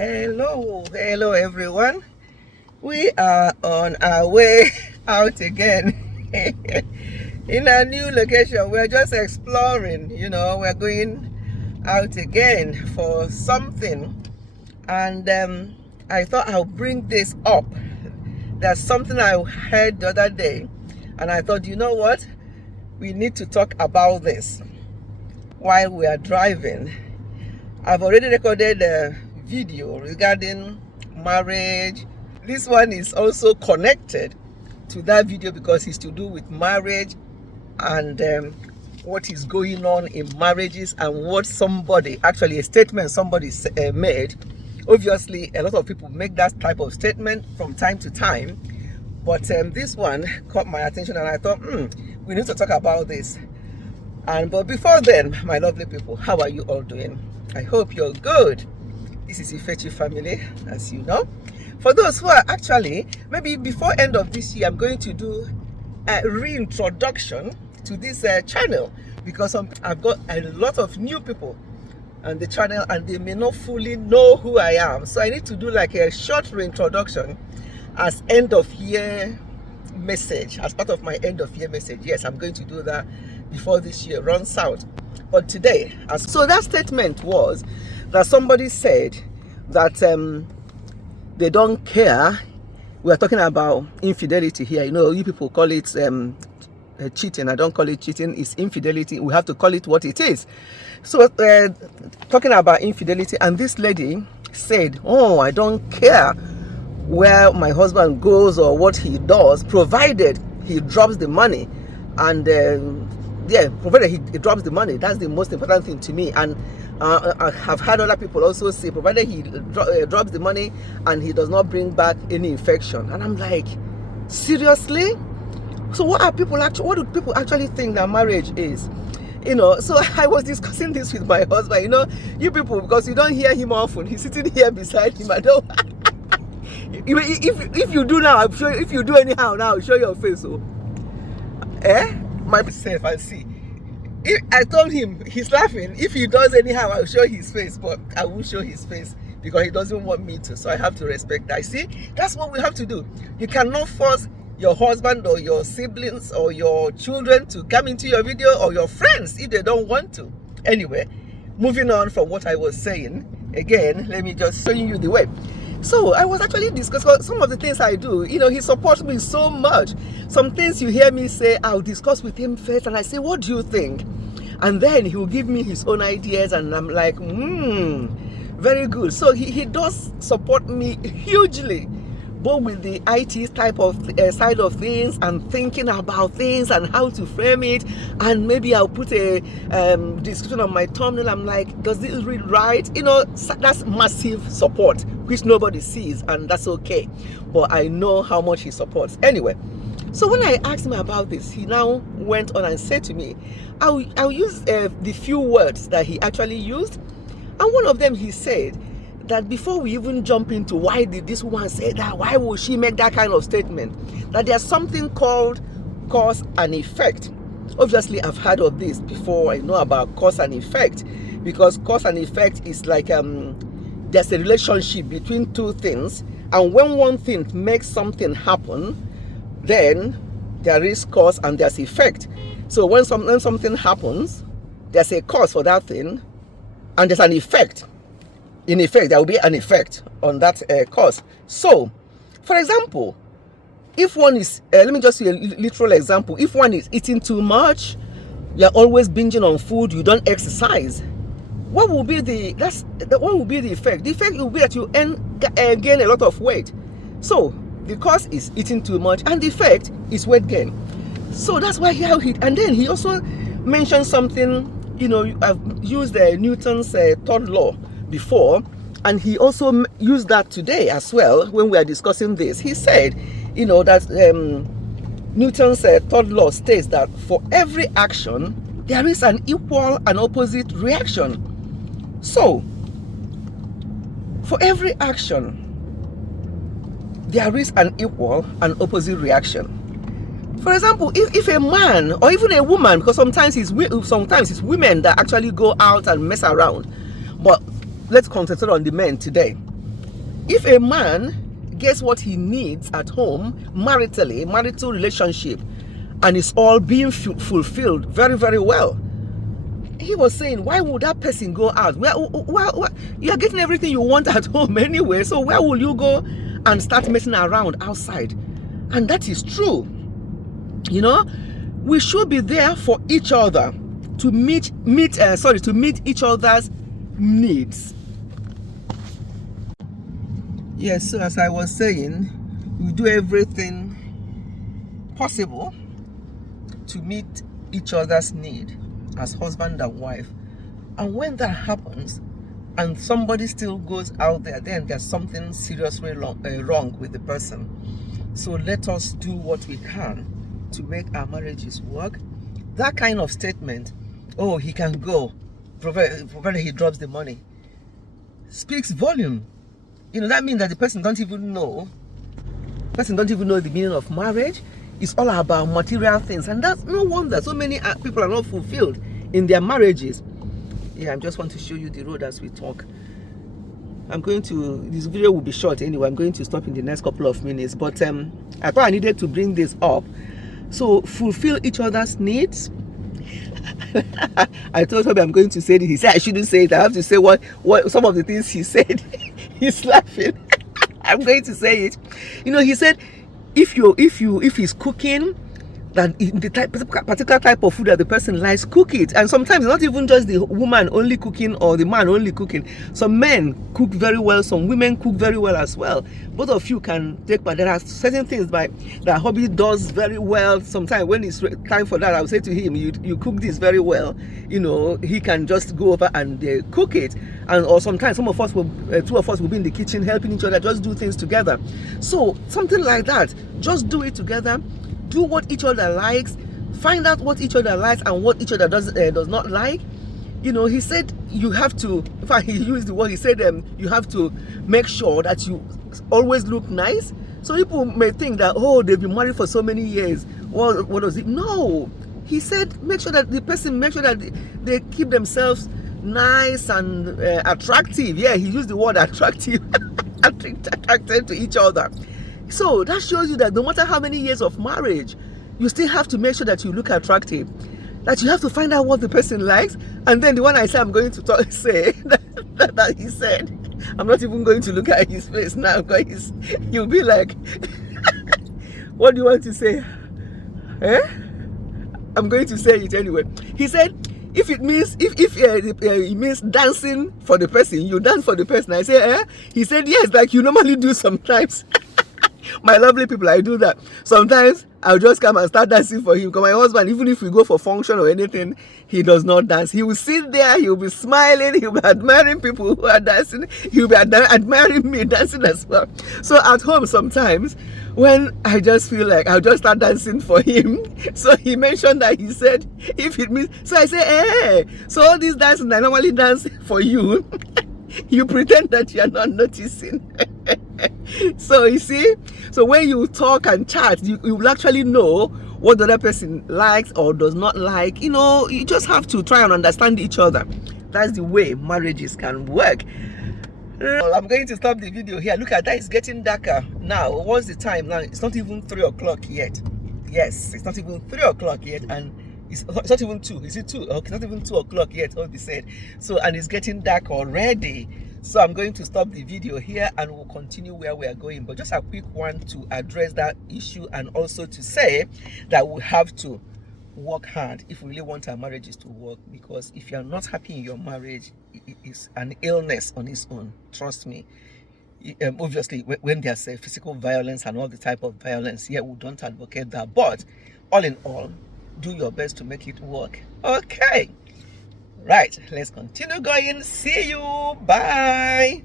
Hello everyone. We are on our way out again in a new location. We're just exploring, we're going out again for something. And I thought I'll bring this up. There's something I heard the other day, and I thought, you know what? We need to talk about this while we are driving. I've already recorded a video regarding marriage. This one is also connected to that video because it's to do with marriage and what is going on in marriages and what a statement somebody made. Obviously, a lot of people make that type of statement from time to time, but this one caught my attention and I thought, we need to talk about this. But before then, my lovely people, how are you all doing? I hope you're good. This is Ifechi family, as you know. For those who are actually, maybe before end of this year, I'm going to do a reintroduction to this channel because I've got a lot of new people on the channel and they may not fully know who I am. So I need to do like a short reintroduction as end of year message, as part of my end of year message. Yes, I'm going to do that before this year runs out. But today, so that statement was that somebody said that they don't care. We are talking about infidelity here. You people call it cheating. I don't call it cheating. It's infidelity. We have to call it what it is. So talking about infidelity, and this lady said, oh, I don't care where my husband goes or what he does, provided he drops the money. And provided he drops the money, that's the most important thing to me. And I have had other people also say, provided he drops the money and he does not bring back any infection. And I'm like, seriously? So what do people actually think that marriage is? So I was discussing this with my husband. You people, because you don't hear him often, he's sitting here beside him. I don't. If you do now, I'm sure. If you do anyhow now, I'll show your face. So, myself and see. I told him, he's laughing. If he does anyhow, I'll show his face, but I won't show his face because he doesn't want me to. So I have to respect that. See, that's what we have to do. You cannot force your husband or your siblings or your children to come into your video, or your friends if they don't want to. Anyway, moving on from what I was saying, again, let me just show you the way. So I was actually discussing some of the things I do. He supports me so much. Some things you hear me say, I'll discuss with him first, and I say, what do you think? And then he will give me his own ideas, and I'm like, very good. So he does support me hugely, both with the IT type of side of things and thinking about things and how to frame it. And maybe I'll put a description on my thumbnail. I'm like, does this read right? That's massive support, which nobody sees, and that's okay. But I know how much he supports. Anyway, so when I asked him about this, he now went on and said to me, I'll use the few words that he actually used. And one of them, he said that before we even jump into why did this woman say that, why would she make that kind of statement, that there's something called cause and effect. Obviously, I've heard of this before. I know about cause and effect, because cause and effect is like there's a relationship between two things, and when one thing makes something happen, then there is cause and there's effect. So when something happens, there's a cause for that thing, and there's an effect. In effect, there will be an effect on that cause. So, for example, if one is, let me just say a literal example. If one is eating too much, you're always binging on food, you don't exercise, what will be the effect? The effect will be that you gain a lot of weight. So the cause is eating too much, and the effect is weight gain. So that's why and then he also mentioned something. I've used Newton's third law before, and he also used that today as well when we are discussing this. He said, that Newton's third law states that for every action there is an equal and opposite reaction. So for every action there is an equal and opposite reaction. For example, if a man or even a woman, because sometimes it's women that actually go out and mess around, but let's concentrate on the men today. If a man gets what he needs at home, maritally, marital relationship, and it's all being fulfilled very, very well, he was saying, why would that person go out? Well, you're getting everything you want at home anyway, so where will you go and start messing around outside? And that is true. You know, we should be there for each other to meet each other's needs. Yes, so as I was saying, we do everything possible to meet each other's need as husband and wife. And when that happens and somebody still goes out there, then there's something seriously wrong with the person. So let us do what we can to make our marriages work. That kind of statement, oh, he can go provided he drops the money, speaks volume. You know, that means that the person don't even know the meaning of marriage. It's all about material things, and that's no wonder so many people are not fulfilled in their marriages. Yeah, I just want to show you the road as we talk. This video will be short anyway. I'm going to stop in the next couple of minutes, but I thought I needed to bring this up. So fulfill each other's needs. I told him I'm going to say this. He said I shouldn't say it. I have to say what some of the things he said. He's laughing. I'm going to say it. You know, he said if he's cooking, that the particular type of food that the person likes, cook it. And sometimes not even just the woman only cooking or the man only cooking. Some men cook very well, some women cook very well as well. Both of you can take part. There are certain things that hubby does very well. Sometimes when it's time for that, I'll say to him, you cook this very well. You know, he can just go over and cook it. And or sometimes two of us will be in the kitchen helping each other, just do things together. So something like that, just do it together. Do what each other likes, find out what each other likes and what each other does not like. You know, he said you have to, in fact he used the word, he said you have to make sure that you always look nice. So people may think that, oh, they've been married for so many years, what was it? No, he said make sure that they keep themselves nice and attractive. Yeah, he used the word attractive. Attracted to each other. So that shows you that no matter how many years of marriage, you still have to make sure that you look attractive. That you have to find out what the person likes. And then the one I say I'm going to say that he said, I'm not even going to look at his face now because he'll be like, what do you want to say? Eh? I'm going to say it anyway. He said, if it means it means dancing for the person, you dance for the person. I say, eh? He said, yes, like you normally do sometimes. My lovely people, I do that. Sometimes I'll just come and start dancing for him. Because my husband, even if we go for function or anything, he does not dance. He will sit there, he will be smiling, he will be admiring people who are dancing. He will be admiring me dancing as well. So at home sometimes, when I just feel like I'll just start dancing for him. So he mentioned that, he said, if it means, so I say, hey, so all these dancing I normally dance for you, you pretend that you are not noticing. So you see, so when you talk and chat, you will actually know what the other person likes or does not like. You know, you just have to try and understand each other. That's the way marriages can work. I'm going to stop the video here. Look at that, it's getting darker now. What's the time now? It's not even 3 o'clock yet. Yes, it's not even 3 o'clock yet, and it's not even 2. Is it 2? Okay, it's not even 2 o'clock yet, all be said. So, and it's getting dark already. So I'm going to stop the video here and we'll continue where we are going. But just a quick one to address that issue, and also to say that we have to work hard if we really want our marriages to work. Because if you're not happy in your marriage, it is an illness on its own. Trust me. Obviously, when there's physical violence and all the type of violence, yeah, we don't advocate that. But all in all, do your best to make it work. Okay. Right, let's continue going. See you. Bye.